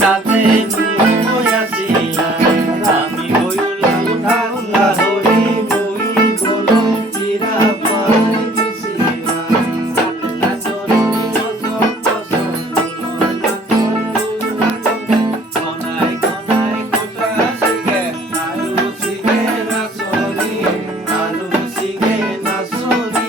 তাতে নুই আসিলা আমি হইলাম ঠান্ডা হই বই বলো চিরা পাই দিছিলা না চলি নসক কসম গনাই গনাই কোটা সিগে আলু সিগে না সরি আলু সিগে না সরি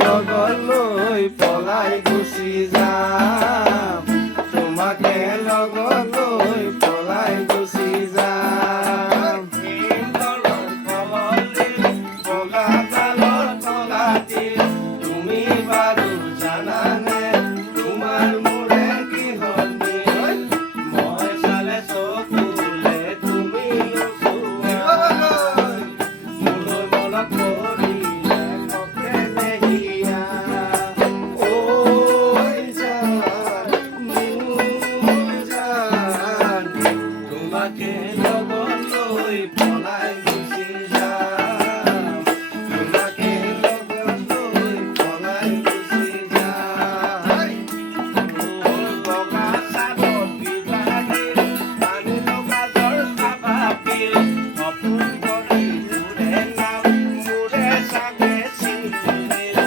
লগলৈ পলাই গুচি যাম তোমাকে লগলৈ পলাই গুচি যাম বগা জালৰ তলাটিল তুমি বাৰু জানানে তোমাৰ মোৰে কি হলি মই চালে চকুলে তুমি মোলৈ মনত পৰিলে তোমাকে লগলৈ পলাই গুচি যাম তোমাকে লগলৈ পলাই গুচি যাম বগা চাদৰ বিবাহিল পানী লগা জ্বৰ চাবা পিল সপোন কৰি মোৰে নাম মোৰে চাগে চিনিল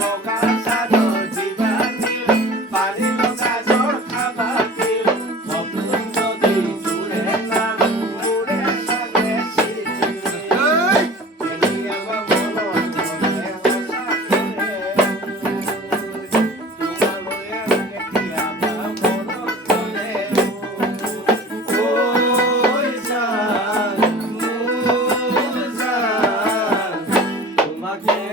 বগা চাদৰ বিবাহিল পানী লগা জ্বৰ খাবা পিল সপোন যদি মোৰে নাম মোৰে চাগে চিনিল কেতিয়াবা মনত পৰে সঁচাকৈ তোমালৈ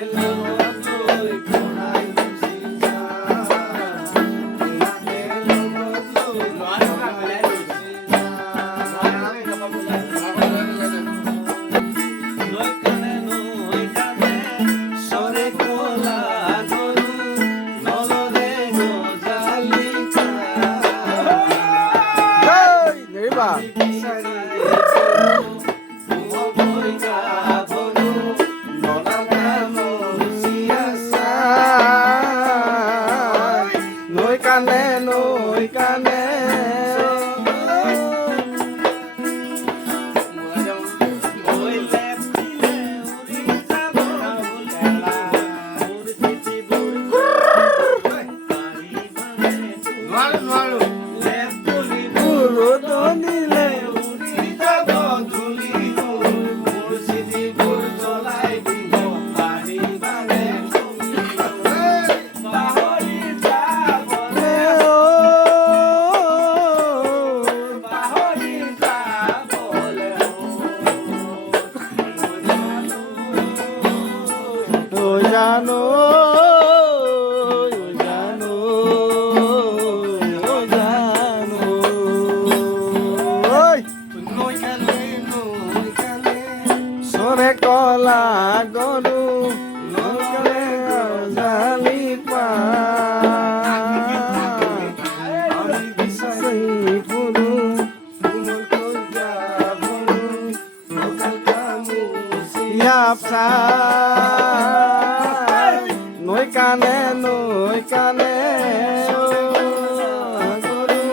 জানো জানো জানো নৈ কালে সৰে কলা গৰু নৈ কালে জালি পা আমি বিচাৰি ফুৰো কোমল কইয়া ভৰু লোকাল কামুচিয়া নৈ কানে গৰু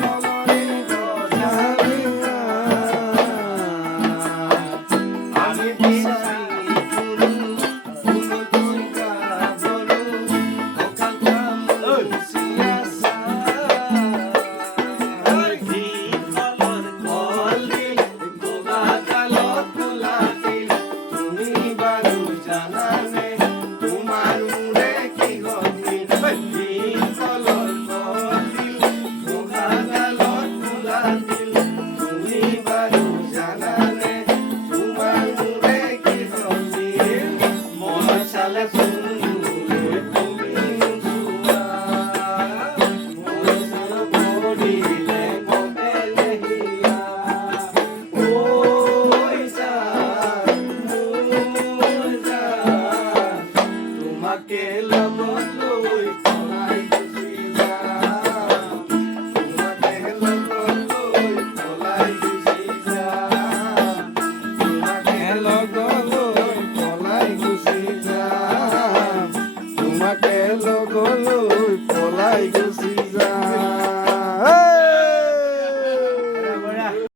নলৰি গজালিয়া আমি বিচাৰি ফুৰো কোমল কইয়া ভৰু লোকাল কামুচিয়া তুমি বাৰু জানানে তোমাৰ মোৰে কি Alex